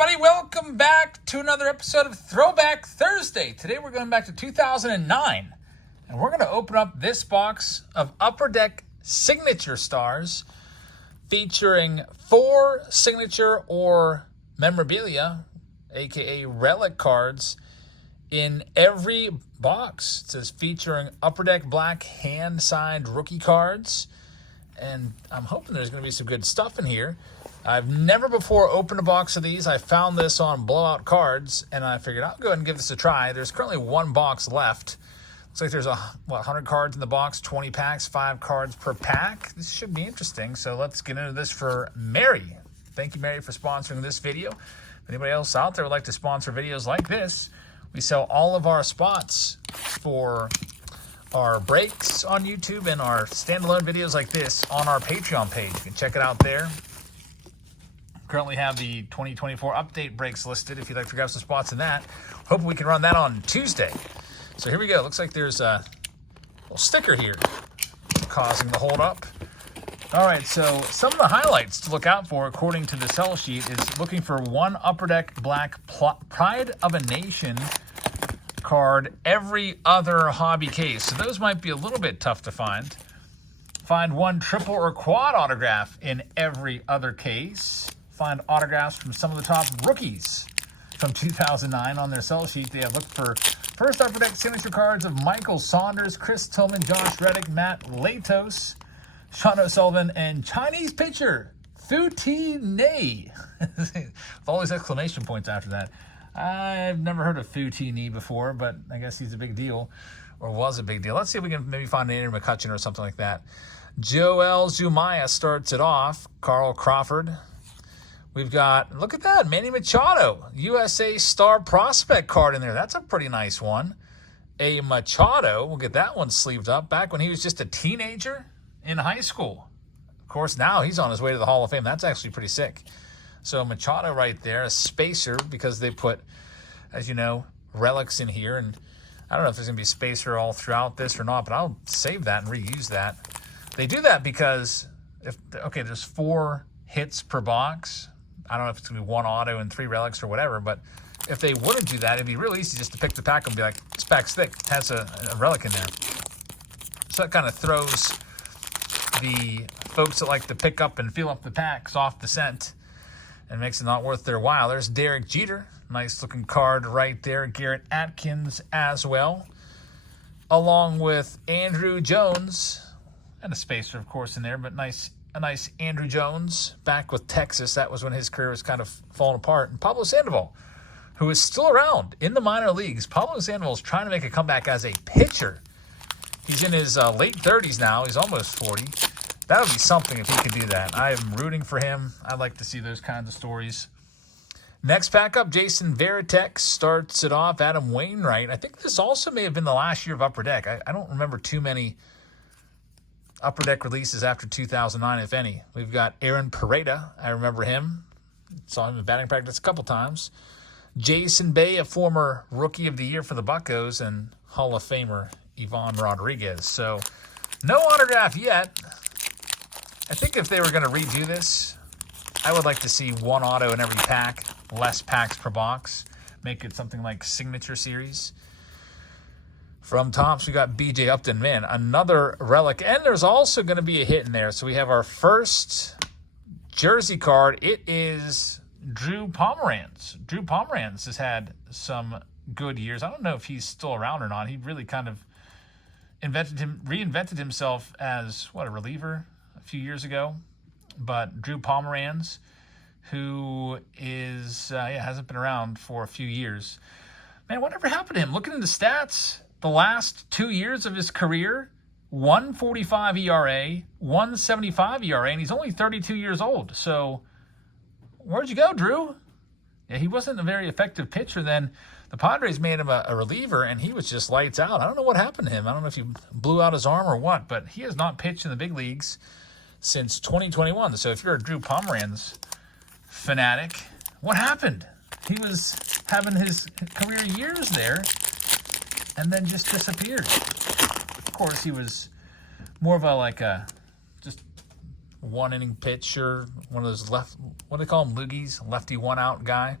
everybody, welcome back to another episode of Throwback Thursday. Today we're going back to 2009, and we're going to open up this box of Upper Deck Signature Stars featuring 4 signature or memorabilia, aka relic cards, in every box. It says featuring Upper Deck Black hand-signed rookie cards, and I'm hoping there's going to be some good stuff in here. I've never before opened a box of these. I found this on Blowout Cards, and I figured I'll go ahead and give this a try. There's currently 1 box left. Looks like there's 100 cards in the box, 20 packs, 5 cards per pack. This should be interesting, so let's get into this for Mary. Thank you, Mary, for sponsoring this video. If anybody else out there would like to sponsor videos like this, we sell all of our spots for our breaks on YouTube and our standalone videos like this on our Patreon page. You can check it out there. Currently have the 2024 update breaks listed if you'd like to grab some spots in that. Hoping we can run that on Tuesday. So here we go. Looks like there's a little sticker here causing the hold up. All right, so some of the highlights to look out for according to the sell sheet is looking for 1 Upper Deck Black Pride of a Nation card every other hobby case. So those might be a little bit tough to find. Find 1 triple or quad autograph in every other case. Find autographs from some of the top rookies from 2009 on their sell sheet. They have looked for first Upper Deck signature cards of Michael Saunders, Chris Tillman, Josh Reddick, Matt Latos, Sean O'Sullivan, and Chinese pitcher Fu Ti Nei. With all these exclamation points after that. I've never heard of Fu Ti Nei before, but I guess he's a big deal, or was a big deal. Let's see if we can maybe find an Andrew McCutcheon or something like that. Joel Zumaya starts it off. Carl Crawford. We've got, look at that, Manny Machado, USA Star Prospect card in there. That's a pretty nice one. A Machado, we'll get that one sleeved up. Back when he was just a teenager in high school. Of course, now he's on his way to the Hall of Fame. That's actually pretty sick. So Machado right there, a spacer, because they put, as you know, relics in here. And I don't know if there's going to be a spacer all throughout this or not, but I'll save that and reuse that. They do that because, there's 4 hits per box. I don't know if it's going to be 1 auto and 3 relics or whatever, but if they wouldn't do that, it'd be real easy just to pick the pack and be like, this pack's thick, it has a relic in there. So that kind of throws the folks that like to pick up and fill up the packs off the scent and makes it not worth their while. There's Derek Jeter, nice looking card right there. Garrett Atkins as well, along with Andrew Jones, and a spacer, of course, in there, but a nice Andrew Jones back with Texas. That was when his career was kind of falling apart. And Pablo Sandoval, who is still around in the minor leagues. Pablo Sandoval is trying to make a comeback as a pitcher. He's in his late 30s now. He's almost 40. That would be something if he could do that. I am rooting for him. I'd like to see those kinds of stories. Next pack up, Jason Varitek starts it off. Adam Wainwright. I think this also may have been the last year of Upper Deck. I don't remember too many Upper Deck releases after 2009, if any. We've got Aaron Pareda. I remember him. Saw him in batting practice a couple times. Jason Bay, a former Rookie of the Year for the Buccos, and Hall of Famer Ivan Rodriguez. So, no autograph yet. I think if they were going to redo this, I would like to see 1 auto in every pack, less packs per box. Make it something like Signature Series. From Tops, we got BJ Upton, man, another relic. And there's also going to be a hit in there. So we have our first jersey card. It is Drew Pomeranz. Drew Pomeranz has had some good years. I don't know if he's still around or not. He really kind of reinvented himself as, a reliever a few years ago. But Drew Pomeranz, who is, hasn't been around for a few years. Man, whatever happened to him? Looking at the stats, the last 2 years of his career, 1.45 ERA, 1.75 ERA, and he's only 32 years old. So, where'd you go, Drew? Yeah, he wasn't a very effective pitcher then. The Padres made him a reliever, and he was just lights out. I don't know what happened to him. I don't know if he blew out his arm or what, but he has not pitched in the big leagues since 2021. So if you're a Drew Pomeranz fanatic, what happened? He was having his career years there and then just disappeared. Of course, he was more of a just one-inning pitcher, one of those what do they call them, loogies, lefty one-out guy.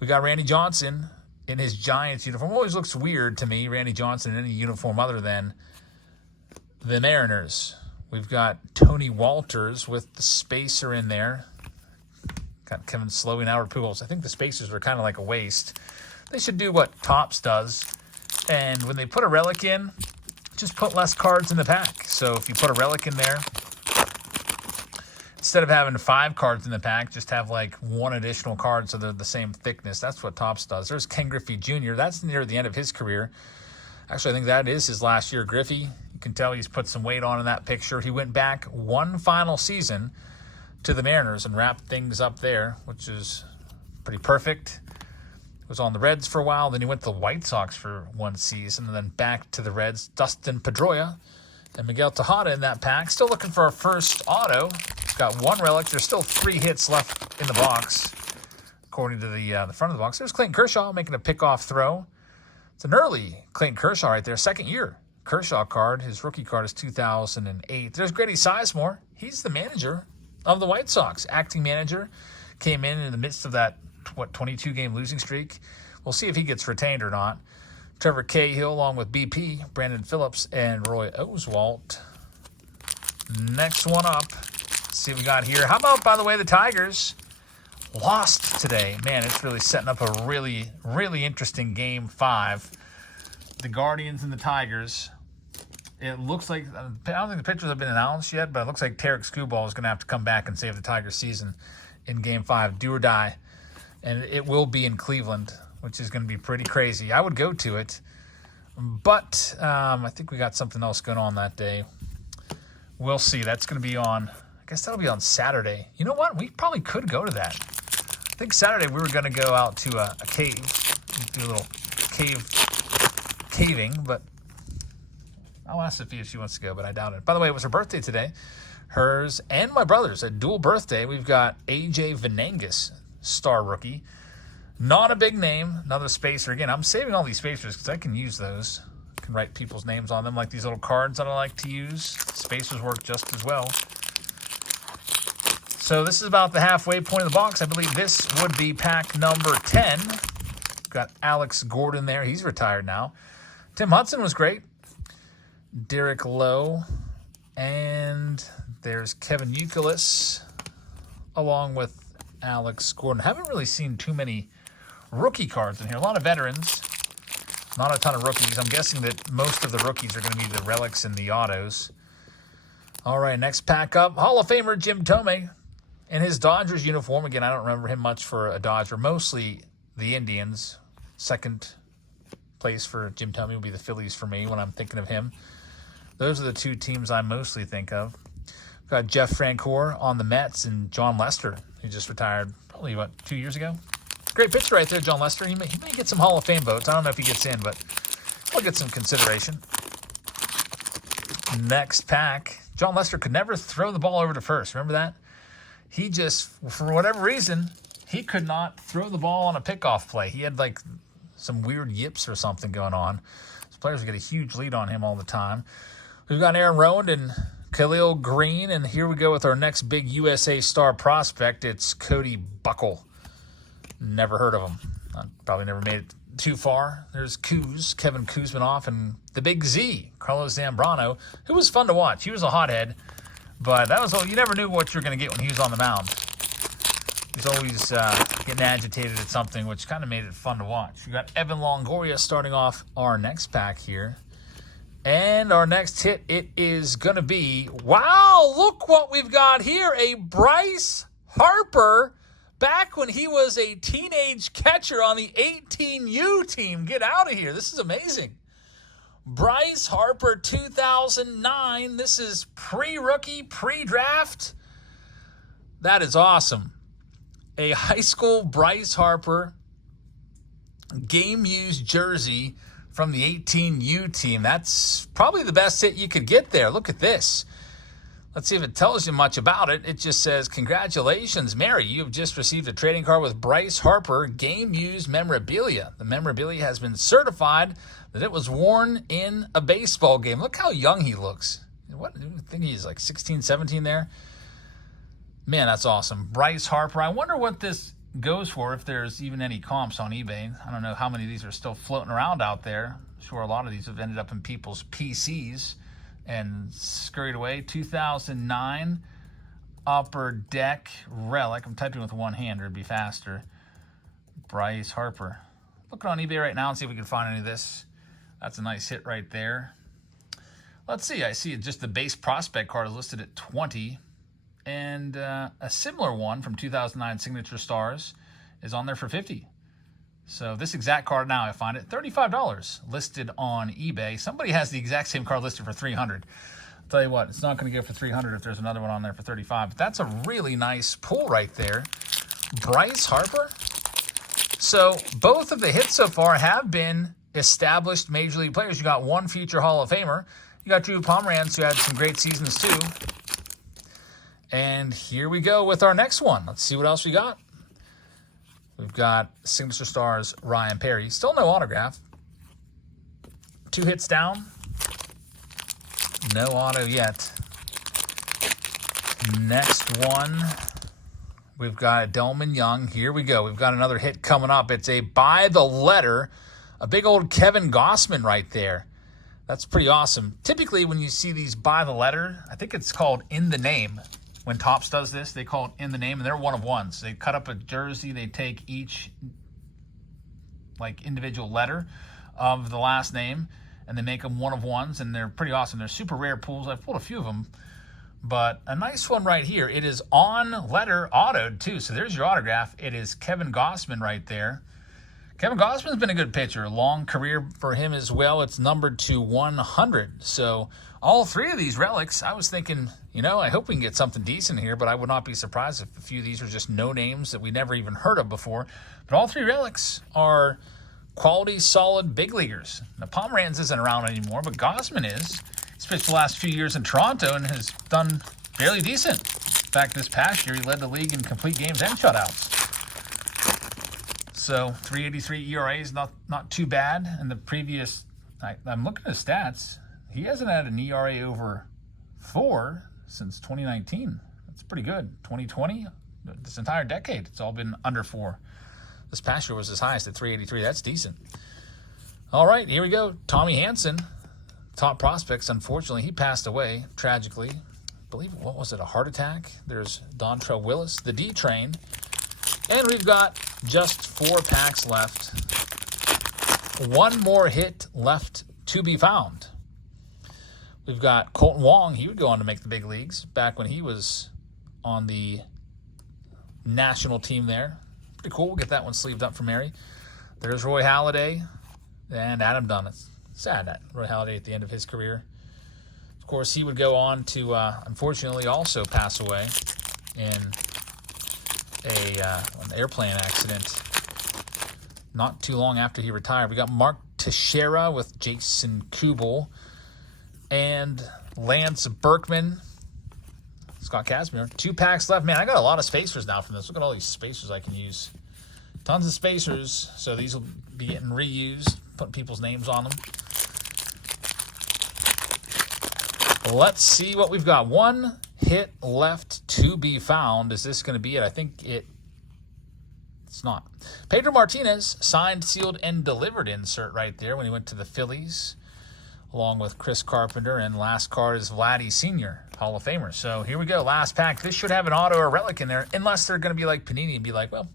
We got Randy Johnson in his Giants uniform. Always looks weird to me, Randy Johnson in any uniform other than the Mariners. We've got Tony Walters with the spacer in there. Got Kevin Slowey and Albert Pujols. I think the spacers were kind of like a waste. They should do what Topps does. And when they put a relic in, just put less cards in the pack. So if you put a relic in there, instead of having 5 cards in the pack, just have like 1 additional card so they're the same thickness. That's what Topps does. There's Ken Griffey Jr. That's near the end of his career. Actually, I think that is his last year. Griffey, you can tell he's put some weight on in that picture. He went back one final season to the Mariners and wrapped things up there, which is pretty perfect. Was on the Reds for a while, then he went to the White Sox for one season, and then back to the Reds. Dustin Pedroia and Miguel Tejada in that pack. Still looking for our first auto. It's got 1 relic. There's still 3 hits left in the box, according to the front of the box. There's Clayton Kershaw making a pickoff throw. It's an early Clayton Kershaw right there, second year Kershaw card. His rookie card is 2008. There's Grady Sizemore. He's the manager of the White Sox, acting manager. Came in the midst of that 22-game losing streak. We'll see if he gets retained or not. Trevor Cahill along with BP, Brandon Phillips, and Roy Oswalt. Next one up. Let's see what we got here. How about, by the way, the Tigers lost today? Man, it's really setting up a really, really interesting Game 5. The Guardians and the Tigers. It looks like, I don't think the pitchers have been announced yet, but it looks like Tarek Skubal is going to have to come back and save the Tigers season in Game 5. Do or die. And it will be in Cleveland, which is going to be pretty crazy. I would go to it, but I think we got something else going on that day. We'll see. That's going to be on, I guess that'll be on Saturday. You know what? We probably could go to that. I think Saturday we were going to go out to a cave, do a little caving, but I'll ask Sophia if she wants to go, but I doubt it. By the way, it was her birthday today. Hers and my brother's, a dual birthday. We've got A.J. Venangas, star rookie. Not a big name, another spacer. Again, I'm saving all these spacers because I can use those. I can write people's names on them like these little cards that I like to use. Spacers work just as well. So this is about the halfway point of the box. I believe this would be pack number 10. Got Alex Gordon there. He's retired now. Tim Hudson was great. Derek Lowe. And there's Kevin Youkilis along with Alex Gordon. Haven't really seen too many rookie cards in here. A lot of veterans, not a ton of rookies. I'm guessing that most of the rookies are going to be the relics and the autos. All right, next pack up. Hall of Famer Jim Thome in his Dodgers uniform. Again, I don't remember him much for a Dodger. Mostly the Indians. Second place for Jim Thome would be the Phillies for me when I'm thinking of him. Those are the 2 teams I mostly think of. Got Jeff Francoeur on the Mets and John Lester, who just retired probably, 2 years ago? Great pitcher right there, John Lester. He may get some Hall of Fame votes. I don't know if he gets in, but he'll get some consideration. Next pack. John Lester could never throw the ball over to first. Remember that? He just, for whatever reason, he could not throw the ball on a pickoff play. He had like some weird yips or something going on. So players get a huge lead on him all the time. We've got Aaron Rowand and Khalil Green, and here we go with our next big USA star prospect. It's Cody Buckle. Never heard of him. Probably never made it too far. There's Kevin Kuzminoff, and the big Z, Carlos Zambrano, who was fun to watch. He was a hothead, but that was all. You never knew what you were going to get when he was on the mound. He's always getting agitated at something, which kind of made it fun to watch. We got Evan Longoria starting off our next pack here. And our next hit, it is going to be, wow, look what we've got here. A Bryce Harper back when he was a teenage catcher on the 18U team. Get out of here. This is amazing. Bryce Harper, 2009. This is pre-rookie, pre-draft. That is awesome. A high school Bryce Harper game-used jersey from the 18U team. That's probably the best hit you could get there. Look at this. Let's see if it tells you much about it. It just says, congratulations, Mary. You have just received a trading card with Bryce Harper game-used memorabilia. The memorabilia has been certified that it was worn in a baseball game. Look how young he looks. What, I think he's like 16, 17 there. Man, that's awesome. Bryce Harper. I wonder what this goes for, if there's even any comps on eBay. I don't know how many of these are still floating around out there. I'm sure a lot of these have ended up in people's PCs and scurried away. 2009 Upper Deck Relic. I'm typing with one hand, or it'd be faster. Bryce Harper. Looking on eBay right now and see if we can find any of this. That's a nice hit right there. Let's see. I see just the base prospect card is listed at 20. And a similar one from 2009 Signature Stars is on there for 50. So this exact card now, I find it $35 listed on eBay. Somebody has the exact same card listed for 300. I'll tell you what, it's not going to go for 300 if there's another one on there for 35. But that's a really nice pull right there. Bryce Harper. So both of the hits so far have been established Major League players. You got one future Hall of Famer. You got Drew Pomeranz, who had some great seasons too. And here we go with our next one. Let's see what else we got. We've got Signature Stars Ryan Perry. Still no autograph. 2 hits down. No auto yet. Next one, we've got Delman Young. Here we go. We've got another hit coming up. It's a by the letter. A big old Kevin Gossman right there. That's pretty awesome. Typically, when you see these by the letter, I think it's called in the name. When Topps does this, they call it in the name, and they're one of ones. They cut up a jersey. They take each individual letter of the last name, and they make them one of ones, and they're pretty awesome. They're super rare pulls. I've pulled a few of them, but a nice one right here. It is on letter autoed too, so there's your autograph. It is Kevin Gossman right there. Kevin Gossman's been a good pitcher. Long career for him as well. It's numbered to 100. So all 3 of these relics, I was thinking, I hope we can get something decent here, but I would not be surprised if a few of these are just no names that we never even heard of before. But all 3 relics are quality, solid big leaguers. Now, Pomeranz isn't around anymore, but Gossman is. He's pitched the last few years in Toronto and has done fairly decent. In fact, this past year, he led the league in complete games and shutouts. So 3.83 ERA is not too bad. And the previous, I'm looking at his stats. He hasn't had an ERA over 4 since 2019. That's pretty good. 2020, this entire decade, it's all been under 4. This past year was his highest at 3.83. That's decent. All right, here we go. Tommy Hanson, top prospects. Unfortunately, he passed away tragically. I believe, what was it, a heart attack? There's Dontrell Willis, the D train. And we've got just 4 packs left. 1 more hit left to be found. We've got Colton Wong. He would go on to make the big leagues back when he was on the national team there. Pretty cool. We'll get that one sleeved up for Mary. There's Roy Halladay and Adam Dunn. It's sad that Roy Halladay at the end of his career. Of course, he would go on to, unfortunately, also pass away in an airplane accident not too long after he retired. We got Mark Teixeira with Jason Kubel and Lance Berkman, Scott Kazmir. 2 packs left. Man, I got a lot of spacers now from this. Look at all these spacers I can use. Tons of spacers, so these will be getting reused, putting people's names on them. Let's see what we've got. 1 hit left to be found. Is this going to be it? I think it's not. Pedro Martinez, signed, sealed, and delivered insert right there when he went to the Phillies, along with Chris Carpenter. And last card is Vladdy Sr., Hall of Famer. So here we go. Last pack. This should have an auto or relic in there, unless they're going to be like Panini and be like, well,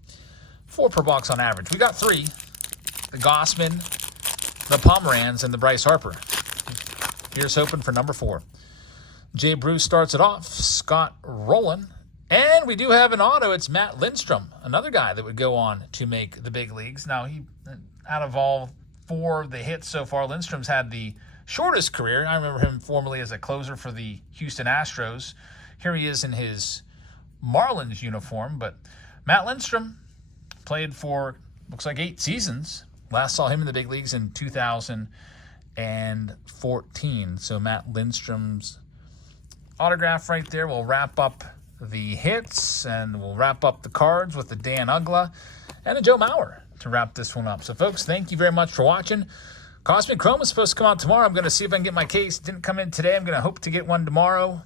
4 per box on average. We got 3. The Gossman, the Pomeranz, and the Bryce Harper. Here's hoping for number 4. Jay Bruce starts it off. Scott Rowland. And we do have an auto. It's Matt Lindstrom, another guy that would go on to make the big leagues. Now, out of all 4 of the hits so far, Lindstrom's had the shortest career. I remember him formerly as a closer for the Houston Astros. Here he is in his Marlins uniform. But Matt Lindstrom played for, looks like 8 seasons. Last saw him in the big leagues in 2014. So Matt Lindstrom's autograph right there. We'll wrap up the hits, and we'll wrap up the cards with the Dan Ugla and a Joe Mauer to wrap this one up. So, folks, thank you very much for watching. Cosmic Chrome is supposed to come out tomorrow. I'm going to see if I can get my case. Didn't come in today. I'm going to hope to get one tomorrow.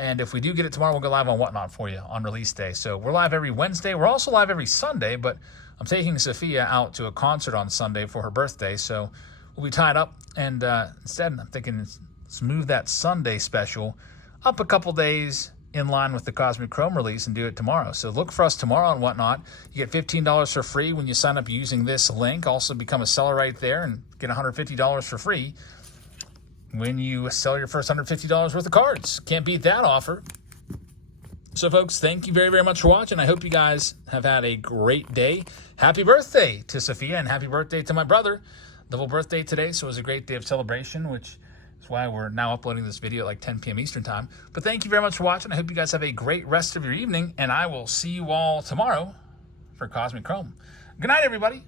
And if we do get it tomorrow, we'll go live on Whatnot for you on release day. So we're live every Wednesday. We're also live every Sunday, but I'm taking Sophia out to a concert on Sunday for her birthday. So we'll be tied up. And instead, I'm thinking let's move that Sunday special up a couple days in line with the Cosmic Chrome release and do it tomorrow. So look for us tomorrow on Whatnot. You get $15 for free when you sign up using this link. Also become a seller right there and get $150 for free when you sell your first $150 worth of cards. Can't beat that offer. So folks, thank you very, very much for watching. I hope you guys have had a great day. Happy birthday to Sophia and happy birthday to my brother. Double birthday today, so it was a great day of celebration, which is why we're now uploading this video at like 10 p.m. Eastern time. But thank you very much for watching. I hope you guys have a great rest of your evening, and I will see you all tomorrow for Cosmic Chrome. Good night, everybody.